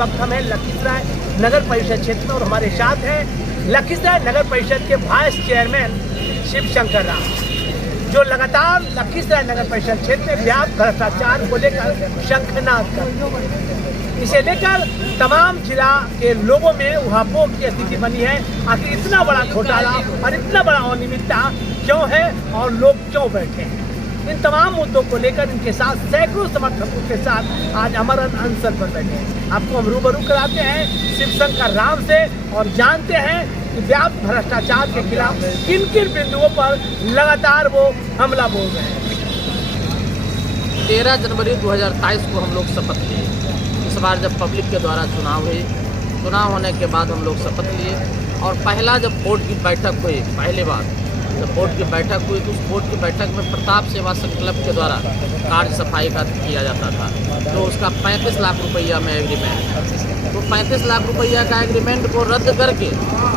वक्त हम हैं लखीसराय नगर परिषद क्षेत्र में और हमारे साथ हैं लखीसराय नगर परिषद के वाइस चेयरमैन शिव शंकर राम, जो लगातार लखीसराय नगर परिषद क्षेत्र में व्याप्त भ्रष्टाचार को लेकर शंखनाद कर, इसे लेकर तमाम जिला के लोगों में उहापोह की स्थिति बनी है। आखिर इतना बड़ा घोटाला और इतना बड़ा अनियमितता क्यों है और लोग क्यों बैठे हैं? इन तमाम मुद्दों को लेकर इनके साथ सैकड़ों समर्थकों के साथ आज अमरण अनशन पर बैठे हैं। आपको हम रूबरू कराते हैं शिव शंकर राम से और जानते हैं कि व्याप्त भ्रष्टाचार के खिलाफ किन किन बिंदुओं पर लगातार वो हमला बोल रहे हैं। 13 जनवरी 2023 को हम लोग शपथ लिए। इस बार जब पब्लिक के द्वारा चुनाव हुई, चुनाव होने के बाद हम लोग शपथ लिए और पहला जब बोर्ड की बैठक हुई, पहली बार जब बोर्ड की बैठक हुई तो उस बोर्ड की बैठक में प्रताप सेवा संकल्प के द्वारा कार्य सफाई का किया जाता था, तो उसका 35 लाख रुपया में एग्रीमेंट, तो 35 लाख रुपया का एग्रीमेंट को रद्द करके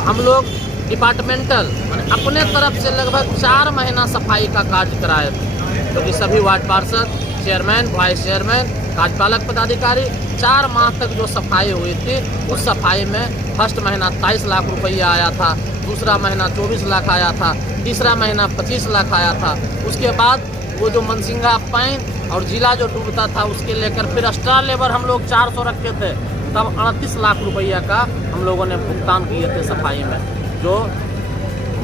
हम लोग डिपार्टमेंटल अपने तरफ से लगभग 4 महीना सफाई का कार्य कराए थे, क्योंकि तो सभी वार्ड पार्षद, चेयरमैन, वाइस चेयरमैन, कार्यपालक पदाधिकारी 4 माह तक जो सफाई हुई थी, उस सफाई में फर्स्ट महीना 23 लाख रुपया आया था, दूसरा महीना 24 लाख आया था, तीसरा महीना 25 लाख आया था। उसके बाद वो जो मनसिंगा पाइन और जिला जो डूबता था उसके लेकर फिर एक्स्ट्रा लेबर हम लोग 400 रखे थे, तब 38 लाख रुपया का हम लोगों ने भुगतान किए थे सफाई में, जो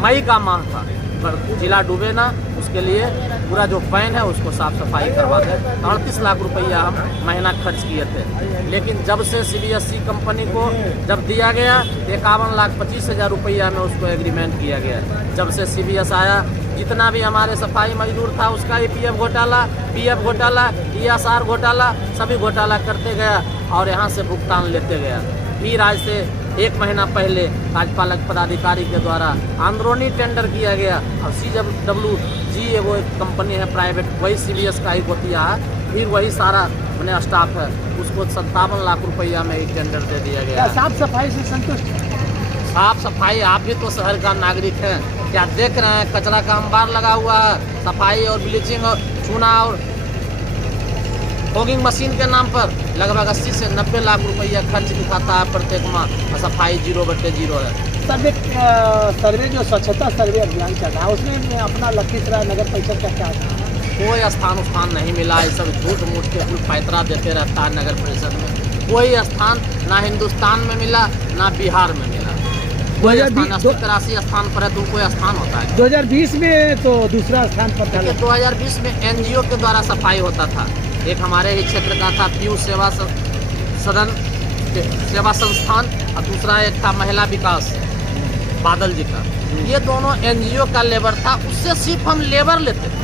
मई का माह था। पर जिला डूबे ना, उसके लिए पूरा जो पैन है उसको साफ सफाई करवा के 38 लाख रुपया हम महीना खर्च किए थे। लेकिन जब से CBSE कंपनी को जब दिया गया 51,25,000 रुपया में उसको एग्रीमेंट किया गया। जब से CBS आया, जितना भी हमारे सफाई मजदूर था उसका EPF घोटाला, PF घोटाला, ESR घोटाला, सभी घोटाला करते गया और यहाँ से भुगतान लेते गया। फिर आज से 1 महीना पहले कार्यपालक पदाधिकारी के द्वारा अंदरूनी टेंडर किया गया और CWG वो एक कंपनी है प्राइवेट, वही CBS का ही गोतिया है, फिर वही सारा अपने स्टाफ है, उसको 57 लाख रुपया में एक टेंडर दे दिया गया। साफ सफाई से संतुष्ट? साफ सफाई, आप भी तो शहर का नागरिक हैं, क्या देख रहे हैं? कचरा का अंबार लगा हुआ है, सफाई और ब्लीचिंग और चूना और फॉगिंग मशीन के नाम पर लगभग 80 से 90 लाख रुपया खर्च दिखाता है प्रत्येक माह, और सफाई 0/0 है। सर्वे जो स्वच्छता सर्वे अभियान चल रहा है उसमें अपना लखीसराय नगर परिषद का क्या है? कोई स्थान नहीं मिला है, सब झूठ मूठ के कुल पैतरा देते रहता है नगर परिषद में। कोई स्थान ना हिंदुस्तान में मिला ना बिहार में मिला, कोई स्थान 83 स्थान पर है तो कोई स्थान होता है। 2020 में तो दूसरा स्थान पर था। 2020 में NGO के द्वारा सफाई होता था, एक हमारे ही क्षेत्र का था पीयूष सदन सेवा संस्थान और दूसरा एक था महिला विकास बादल जी का। ये दोनों NGO का लेबर था, उससे सिर्फ हम लेबर लेते थे,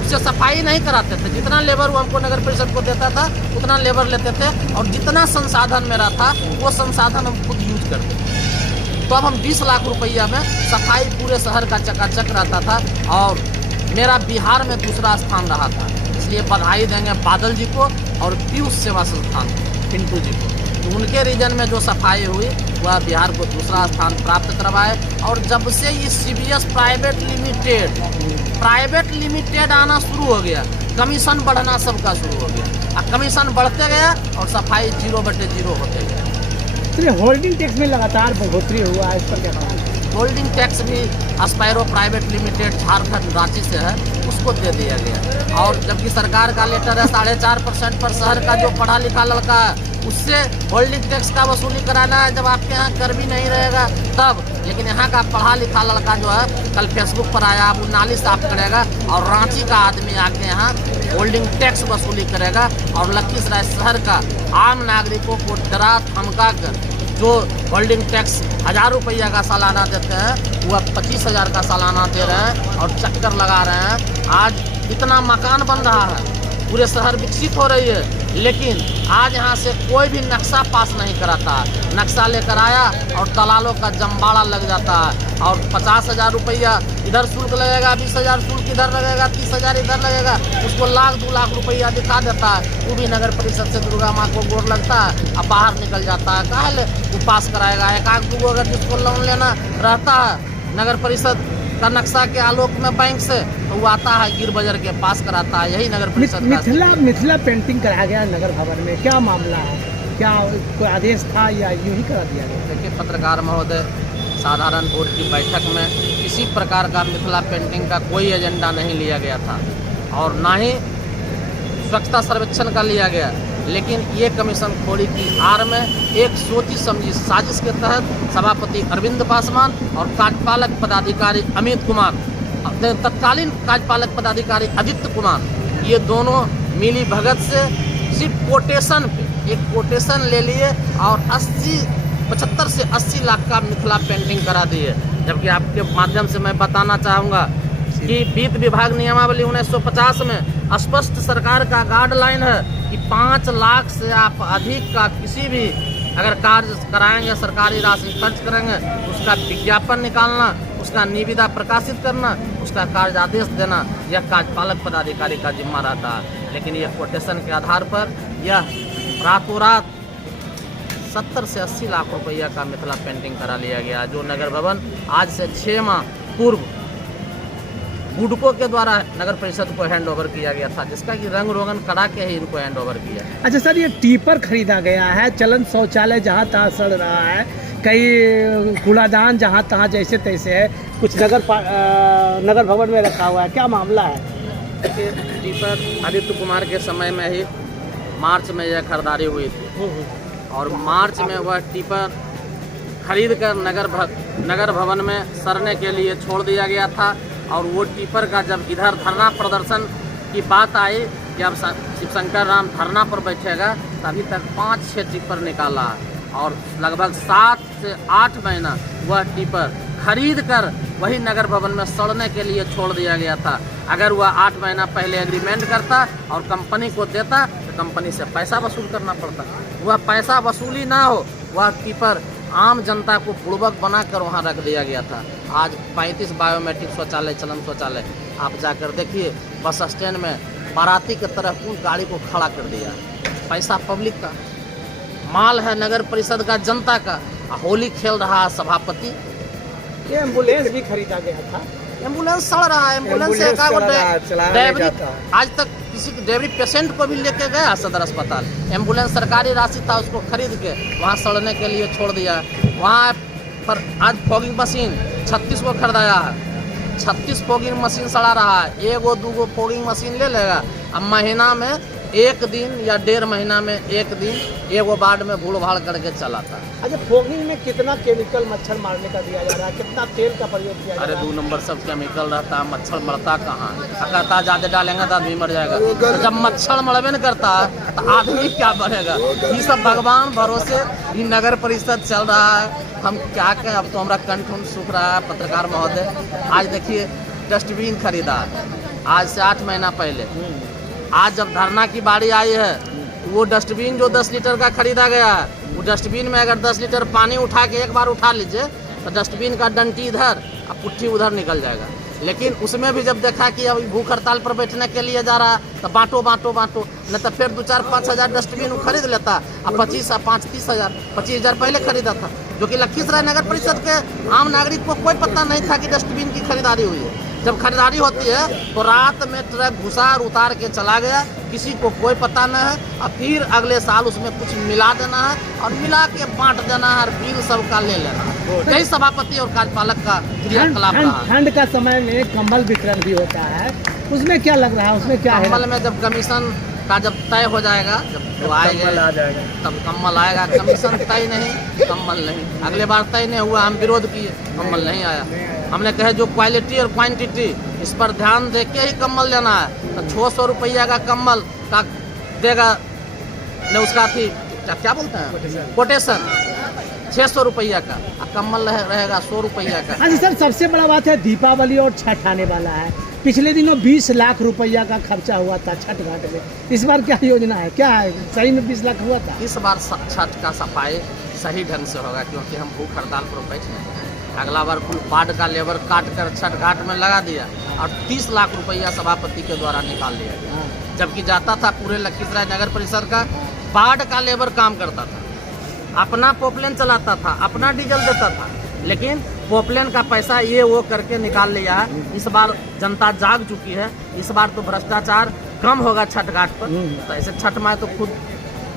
उससे सफाई नहीं कराते थे। जितना लेबर वो हमको नगर परिषद को देता था उतना लेबर लेते थे और जितना संसाधन मेरा था वो संसाधन हम खुद यूज करते थे। तो अब हम 20 लाख रुपया में सफाई पूरे शहर का चकाचक रहता था और मेरा बिहार में दूसरा स्थान रहा था। इसलिए बधाई देंगे बादल जी को और पीयूष सेवा संस्थान पिंटू जी को, तो उनके रीजन में जो सफाई हुई वह बिहार को दूसरा स्थान प्राप्त करवाए। और जब से ये CBS प्राइवेट लिमिटेड आना शुरू हो गया, कमीशन बढ़ना सबका शुरू हो गया और कमीशन बढ़ते गया और सफाई 0/0 होते गया। होल्डिंग टैक्स में लगातार बढ़ोतरी हुआ है, इस पर क्या कहना है? होल्डिंग टैक्स भी स्पायरो प्राइवेट लिमिटेड झारखंड रांची से है, उसको दे दिया गया। और जबकि सरकार का लेटर है 4.5% पर शहर का जो पढ़ा लिखा लड़का है उससे होल्डिंग टैक्स का वसूली कराना है, जब आपके यहाँ कर भी नहीं रहेगा तब। लेकिन यहाँ का पढ़ा लिखा लड़का जो है कल फेसबुक पर आया, वो नाली साफ करेगा और रांची का आदमी आके यहाँ होल्डिंग टैक्स वसूली करेगा और लखीसराय शहर का आम नागरिकों को डरा धमका कर जो होल्डिंग टैक्स 1000 रुपया का सालाना देते हैं वह 25,000 का सालाना दे रहे हैं और चक्कर लगा रहे हैं। आज इतना मकान बन रहा है, पूरे शहर विकसित हो रही है, लेकिन आज यहाँ से कोई भी नक्शा पास नहीं कराता है। नक्शा लेकर आया और दलालों का जम्बाड़ा लग जाता है और 50,000 रुपया इधर शुल्क लगेगा, 20,000 शुल्क इधर लगेगा, 30,000 इधर लगेगा, उसको 1,00,000 2 लाख रुपया दिखा देता है। वो भी नगर परिषद से दुर्गा माँ को गोर लगता है और बाहर निकल जाता है। काहे वो पास कराएगा? एक आध दो अगर जिसको लोन लेना रहता है नगर परिषद का नक्शा के आलोक में बैंक से, तो वो आता है गिर बजर के पास कराता है। यही नगर परिषद मिथिला पेंटिंग कराया गया नगर भवन में, क्या मामला है? क्या कोई आदेश था या यूं ही करा दिया गया? देखिए पत्रकार महोदय, साधारण बोर्ड की बैठक में किसी प्रकार का मिथिला पेंटिंग का कोई एजेंडा नहीं लिया गया था और ना ही स्वच्छता सर्वेक्षण का लिया गया, लेकिन ये कमीशन खोरी की आड़ में एक सोची समझी साजिश के तहत सभापति अरविंद पासवान और कार्यपालक पदाधिकारी अमित कुमार, तत्कालीन कार्यपालक पदाधिकारी आदित्य कुमार, ये दोनों मिली भगत से सिर्फ कोटेशन पे एक कोटेशन ले लिए और 75 से 80 लाख का मिथिला पेंटिंग करा दी है। जबकि आपके माध्यम से मैं बताना चाहूँगा कि वित्त विभाग नियमावली 1950 में स्पष्ट सरकार का गाइडलाइन है कि 5 लाख से आप अधिक का किसी भी अगर कार्य कराएंगे, सरकारी राशि खर्च करेंगे, उसका विज्ञापन निकालना, उसका निविदा प्रकाशित करना, उसका कार्य आदेश देना, यह कार्यपालक पदाधिकारी का जिम्मा रहता है। लेकिन यह कोटेशन के आधार पर यह रातों रात 70 से 80 लाख रुपया का मिथिला पेंटिंग करा लिया गया, जो नगर भवन आज से 6 माह पूर्व बुडको के द्वारा नगर परिषद को हैंड ओवर किया गया था, जिसका कि रंग रोगन करा के ही इनको हैंड ओवर किया। अच्छा सर, ये टीपर खरीदा गया है, चलन शौचालय जहाँ तहाँ सड़ रहा है, कई कूड़ादान जहाँ तहाँ जैसे तैसे है, कुछ नगर भवन में रखा हुआ है, क्या मामला है? देखिए टीपर आदित्य कुमार के समय में ही मार्च में यह खरीदारी हुई थी और मार्च में वह टीपर खरीद कर नगर भवन में सड़ने के लिए छोड़ दिया गया था। और वो टीपर का जब इधर धरना प्रदर्शन की बात आई कि अब शिवशंकर राम धरना पर बैठेगा, तभी तक 5-6 टीपर निकाला और लगभग 7 से 8 महीना वह टीपर खरीद कर वही नगर भवन में सड़ने के लिए छोड़ दिया गया था। अगर वह 8 महीना पहले एग्रीमेंट करता और कंपनी को देता तो कंपनी से पैसा वसूल करना पड़ता। वह पैसा वसूली ना हो, वह टीपर आम जनता को बुड़बक बनाकर वहाँ रख दिया गया था। आज 35 बायोमेट्रिक शौचालय, चलन शौचालय, आप जाकर देखिए बस स्टैंड में बाराती की तरह पूरी गाड़ी को खड़ा कर दिया। पैसा पब्लिक का, माल है नगर परिषद का, जनता का। होली खेल रहा है सभापति। ये एम्बुलेंस भी खरीदा गया था, एम्बुलेंस सड़ रहा है, एम्बुलेंस से ड्राइवरी आज तक किसी ड्राइवरी पेशेंट को भी लेके गया सदर अस्पताल। एम्बुलेंस सरकारी राशि था, उसको खरीद के वहाँ सड़ने के लिए छोड़ दिया। वहाँ पर आज फॉगिंग मशीन 36 को खरीदाया है, 36 फॉगिंग मशीन सड़ा रहा है। 1-2 फॉगिंग मशीन ले लेगा, अब महीना में 1 दिन या 1.5 महीना में 1 दिन एगो वार्ड में भूड़ भाड़ करके चलाता है। अच्छा, फॉगिंग में कितना केमिकल मच्छर मारने का दिया जा रहा है, कितना तेल का प्रयोग किया जा रहा है? 2 नंबर सब केमिकल रहता है, मच्छर मरता कहाँ है? कहता ज़्यादा डालेंगे तो आदमी मर जाएगा। तो जब मच्छर मरबे नहीं करता है तो आदमी क्या बढ़ेगा? ये सब भगवान भरोसे ये नगर परिषद चल रहा है, हम क्या कहें? अब तो हमारा कंठ सूख रहा है। पत्रकार महोदय, आज देखिए डस्टबिन खरीदा है आज से 8 महीना पहले। आज जब धरना की बारी आई है, वो डस्टबिन जो 10 लीटर का खरीदा गया है, वो डस्टबिन में अगर 10 लीटर पानी उठा के एक बार उठा लीजिए तो डस्टबिन का डंटी इधर और पुट्ठी उधर निकल जाएगा। लेकिन उसमें भी जब देखा कि अब भूख हड़ताल पर बैठने के लिए जा रहा है तो बांटो नहीं तो फिर 2-4-5 हज़ार डस्टबिन वो खरीद लेता और 25 और 5-30 हज़ार 25 हज़ार पहले खरीदा था, जो कि लखीसराय नगर परिषद के आम नागरिक को कोई पता नहीं था कि डस्टबिन की खरीदारी हुई है। जब खरीदारी होती है तो रात में ट्रक घुसा और उतार के चला गया, किसी को कोई पता नहीं है। और फिर अगले साल उसमें कुछ मिला देना है और मिला के बांट देना है और बिल सबका ले लेना है। यही सभापति और कार्यपालक का क्रियाकलाप रहा है। ठंड का समय में कंबल वितरण भी होता है, उसमें क्या लग रहा है, उसमें क्या है? कम्बल में जब कमीशन का जब तय हो जाएगा, जब वो आएगा तब कम्बल आएगा। कमीशन तय नहीं, कम्बल नहीं। अगले बार तय नहीं हुआ, हम विरोध किए, कम्बल नहीं आया। हमने कहे जो क्वालिटी और क्वांटिटी इस पर ध्यान दे के ही कम्बल लेना है। तो 600 रुपया का कम्बल का देगा न, उसका थी क्या बोलते हैं, कोटेशन 600 रुपया का, और कम्बल रहेगा 100 रुपया का। हाँ जी सर, सबसे बड़ा बात है दीपावली और छठ आने वाला है। पिछले दिनों 20 लाख रुपया का खर्चा हुआ था छठ घाट में, इस बार क्या योजना है, क्या है? सही में 20 लाख हुआ था? इस बार छठ का सफाई सही ढंग से होगा, क्योंकि हम भूख हड़ताल पर बैठे। अगला बार फुल पार्ट का लेबर काट कर छठ घाट में लगा दिया और 30 लाख रुपया सभापति के द्वारा निकाल लिया गया। जबकि जाता था पूरे लखीसराय नगर परिषद का पार्ट का लेबर काम करता था, अपना पॉपलेन चलाता था, अपना डीजल देता था, लेकिन पॉपलेन का पैसा ये वो करके निकाल लिया है। इस बार जनता जाग चुकी है, इस बार तो भ्रष्टाचार कम होगा छठ घाट पर। तो ऐसे छठ माई तो खुद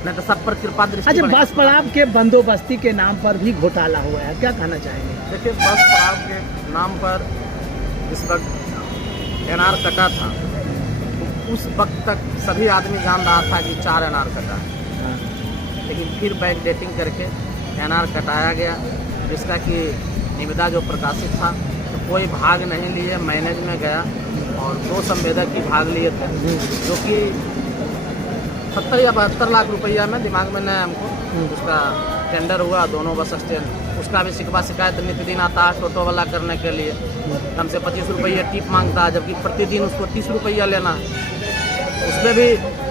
नहीं तो सब पर कृपा दृष्टि अच्छा, बढ़ेगी। बस पड़ाव के बंदोबस्ती के नाम पर भी घोटाला हुआ है, क्या कहना चाहेंगे? देखिए, बस पड़ाव के नाम पर इस वक्त एनआर कटा था, तो उस वक्त तक सभी आदमी जान रहा था कि 4 एनआर कटा है, लेकिन फिर बैक डेटिंग करके एनआर कटाया गया, जिसका कि निविदा जो प्रकाशित था तो कोई भाग नहीं लिए। मैनेज में गया और 2 संवेदक ही भाग लिए थे, जो कि 70 या 72 लाख रुपया में, दिमाग में नहीं है हमको, उसका टेंडर हुआ दोनों बस स्टैंड। उसका भी शिकवा शिकायत नित्य दिन आता है टोटो वाला करने के लिए, हमसे 25 रुपये टिप मांगता है, जबकि प्रतिदिन उसको 30 रुपया लेना। उसमें भी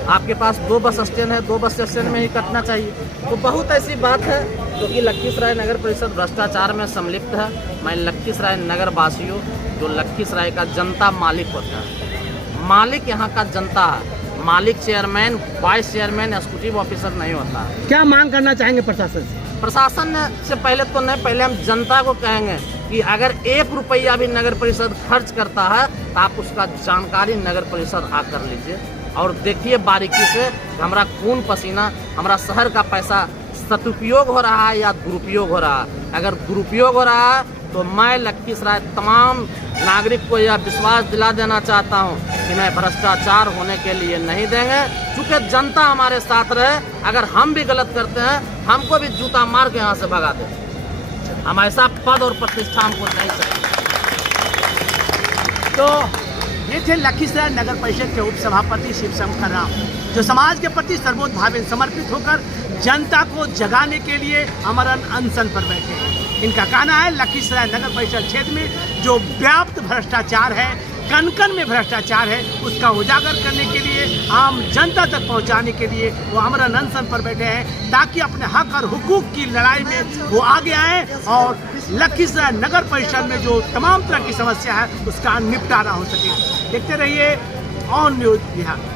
आपके पास 2 बस स्टैंड है, 2 बस स्टैंड में ही कटना चाहिए। तो बहुत ऐसी बात है जो कि लखीसराय नगर परिषद भ्रष्टाचार में सम्मिलित है। मैं लखीसराय नगर वासियों, जो लखीसराय का जनता मालिक होता है, मालिक यहाँ का जनता है, मालिक chairman, vice chairman, executive officer नहीं होता। क्या मांग करना चाहेंगे प्रशासन से? प्रशासन से पहले तो नहीं, पहले हम जनता को कहेंगे कि अगर 1 रुपया भी नगर परिषद खर्च करता है तो आप उसका जानकारी नगर परिषद आकर लीजिए और देखिए बारीकी से हमारा खून पसीना, हमारा शहर का पैसा सदुपयोग हो रहा है या दुरुपयोग हो रहा है। अगर दुरुपयोग हो रहा है तो मैं लखीसराय तमाम नागरिक को यह विश्वास दिला देना चाहता हूं कि मैं भ्रष्टाचार होने के लिए नहीं देंगे। चूँकि जनता हमारे साथ रहे, अगर हम भी गलत करते हैं हमको भी जूता मार के यहाँ से भगा दे। हम ऐसा पद और प्रतिष्ठा हमको नहीं चाहिए। तो ये थे लखीसराय नगर परिषद के उप सभापति शिवशंकर राम, जो समाज के प्रति सर्वोच्च भाव समर्पित होकर जनता को जगाने के लिए अमरन अनशन पर बैठे हैं। इनका कहना है लखीसराय नगर परिषद क्षेत्र में जो व्याप्त भ्रष्टाचार है, कण-कण में भ्रष्टाचार है, उसका उजागर करने के लिए, आम जनता तक पहुंचाने के लिए वो अमरन अनशन पर बैठे हैं, ताकि अपने हक और हुकूक की लड़ाई में वो आगे आए और लखीसराय नगर परिषद में जो तमाम तरह की समस्या है उसका निपटारा हो सके। देखते रहिए ऑन न्यूज़ बिहार।